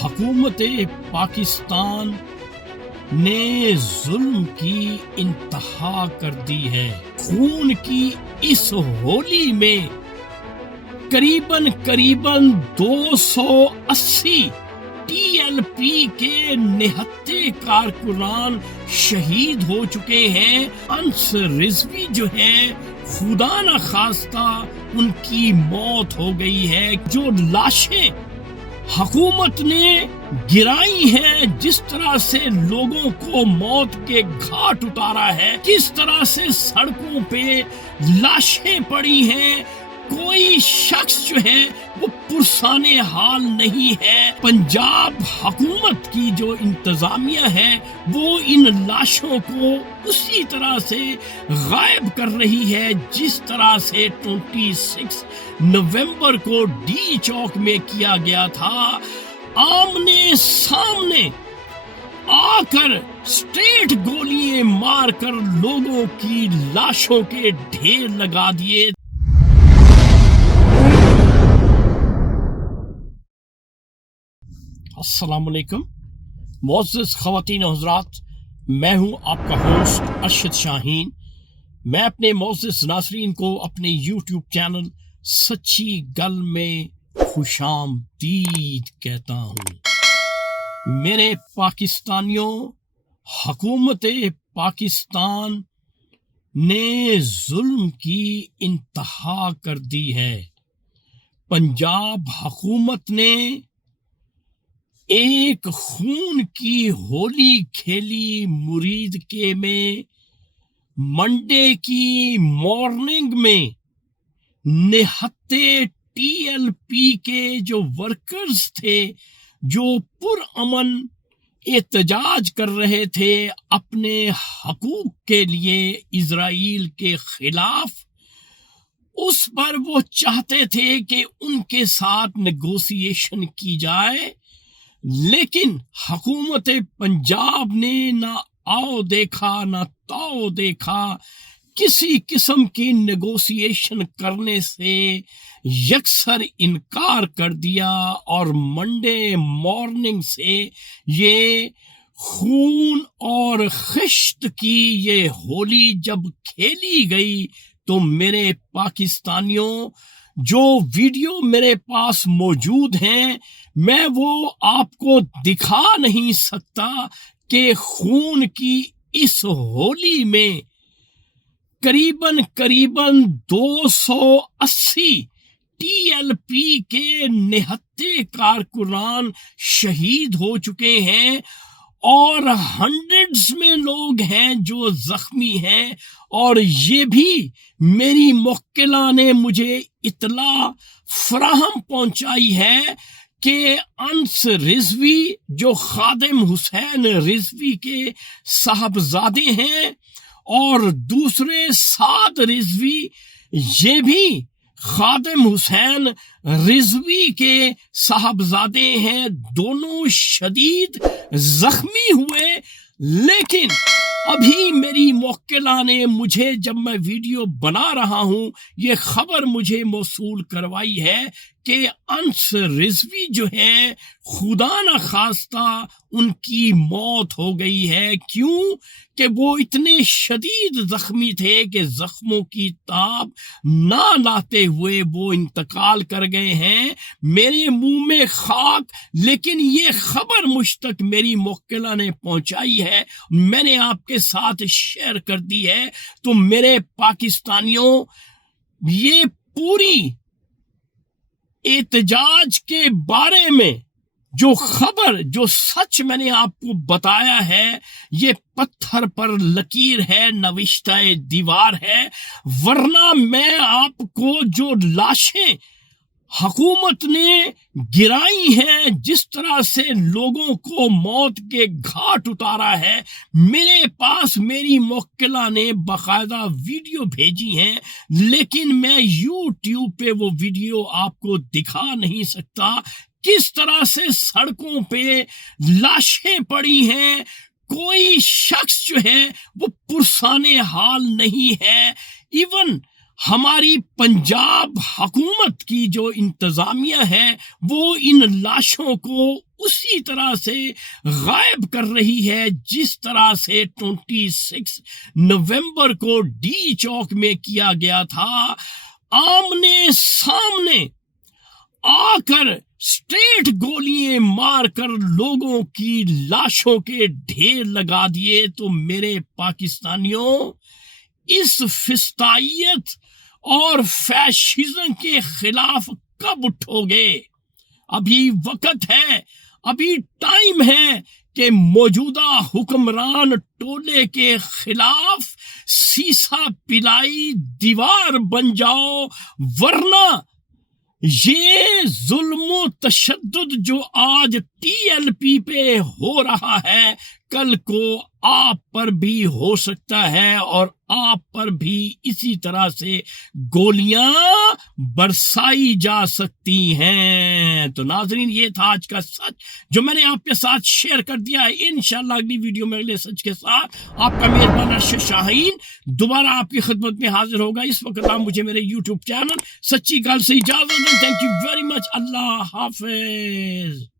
حکومت پاکستان نے ظلم کی انتہا کر دی ہے۔ خون کی اس ہولی میں قریباً 280 ٹی ایل پی کے نہتے کارکنان شہید ہو چکے ہیں۔ انس رضوی جو ہے خدا نہ خواستہ ان کی موت ہو گئی ہے۔ جو لاشیں حکومت نے گرائی ہیں، جس طرح سے لوگوں کو موت کے گھاٹ اتارا ہے، کس طرح سے سڑکوں پہ لاشیں پڑی ہیں، کوئی شخص جو ہے وہ پرسان حال نہیں ہے۔ پنجاب حکومت کی جو انتظامیہ ہے وہ ان لاشوں کو اسی طرح سے غائب کر رہی ہے جس طرح سے 26 نومبر کو ڈی چوک میں کیا گیا تھا۔ آمنے سامنے آ کر اسٹریٹ گولیاں مار کر لوگوں کی لاشوں کے ڈھیر لگا دیے۔ السلام علیکم معزز خواتین و حضرات، میں ہوں آپ کا ہوسٹ ارشد شاہین۔ میں اپنے معزز ناظرین کو اپنے یوٹیوب چینل سچی گل میں خوش آمدید کہتا ہوں۔ میرے پاکستانیوں، حکومت پاکستان نے ظلم کی انتہا کر دی ہے۔ پنجاب حکومت نے ایک خون کی ہولی کھیلی مرید کے میں منڈے کی مارننگ میں نہتے ٹی ایل پی کے جو ورکرز تھے، جو پرامن احتجاج کر رہے تھے اپنے حقوق کے لیے اسرائیل کے خلاف، اس پر وہ چاہتے تھے کہ ان کے ساتھ نیگوسیشن کی جائے، لیکن حکومت پنجاب نے نہ آؤ دیکھا نہ تاؤ دیکھا، کسی قسم کی نیگوسیشن کرنے سے یکسر انکار کر دیا، اور منڈے مارننگ سے یہ خون اور خشت کی یہ ہولی جب کھیلی گئی تو میرے پاکستانیوں، جو ویڈیو میرے پاس موجود ہیں میں وہ آپ کو دکھا نہیں سکتا کہ خون کی اس ہولی میں قریباً 280 ٹی ایل پی کے نہتے کارکنان شہید ہو چکے ہیں، اور ہنڈریڈز میں لوگ ہیں جو زخمی ہیں۔ اور یہ بھی میری موکلہ نے مجھے اطلاع فراہم پہنچائی ہے کہ انس رضوی جو خادم حسین رضوی کے صاحبزادے ہیں، اور دوسرے سعد رضوی یہ بھی خادم حسین رضوی کے صاحبزادے ہیں، دونوں شدید زخمی ہوئے۔ لیکن ابھی میری موکلہ نے مجھے، جب میں ویڈیو بنا رہا ہوں، یہ خبر مجھے موصول کروائی ہے کہ انس رضوی جو ہے خدا نہ خواستہ ان کی موت ہو گئی ہے۔ کیوں کہ وہ اتنے شدید زخمی تھے کہ زخموں کی تاب نہ لاتے ہوئے وہ انتقال کر گئے ہیں۔ میرے منہ میں خاک، لیکن یہ خبر مجھ تک میری موکلہ نے پہنچائی ہے، میں نے آپ کے ساتھ شیئر کر دی ہے۔ تو میرے پاکستانیوں، یہ پوری احتجاج کے بارے میں جو خبر، جو سچ میں نے آپ کو بتایا ہے، یہ پتھر پر لکیر ہے، نوشتہ دیوار ہے، ورنہ میں آپ کو جو لاشیں حکومت نے گرائی ہیں، جس طرح سے لوگوں کو موت کے گھاٹ اتارا ہے، میرے پاس میری موکلہ نے باقاعدہ ویڈیو بھیجی ہیں، لیکن میں یوٹیوب پہ وہ ویڈیو آپ کو دکھا نہیں سکتا۔ کس طرح سے سڑکوں پہ لاشیں پڑی ہیں، کوئی شخص جو ہے وہ پرسان حال نہیں ہے۔ ایون ہماری پنجاب حکومت کی جو انتظامیہ ہے وہ ان لاشوں کو اسی طرح سے غائب کر رہی ہے جس طرح سے 26 نومبر کو ڈی چوک میں کیا گیا تھا. آمنے سامنے آ کر اسٹریٹ گولیاں مار کر لوگوں کی لاشوں کے ڈھیر لگا دیے. تو میرے پاکستانیوں، اس فسطائیت اور فیشزم کے خلاف کب اٹھو گے؟ ابھی وقت ہے، ابھی ٹائم ہے کہ موجودہ حکمران ٹولے کے خلاف سیسا پلائی دیوار بن جاؤ، ورنہ یہ ظلم و تشدد جو آج ٹی ایل پی پہ ہو رہا ہے کل کو آپ پر بھی ہو سکتا ہے، اور آپ پر بھی اسی طرح سے گولیاں برسائی جا سکتی ہیں. تو ناظرین، یہ تھا آج کا سچ جو میں نے آپ کے ساتھ شیئر کر دیا ہے. انشاءاللہ اگلی ویڈیو میں اگلے سچ کے ساتھ آپ کا میزبان ارشد شاہین دوبارہ آپ کی خدمت میں حاضر ہوگا. اس وقت آپ مجھے میرے یوٹیوب چینل سچی گل سے اجازت دیں. Thank you very much. اللہ حافظ.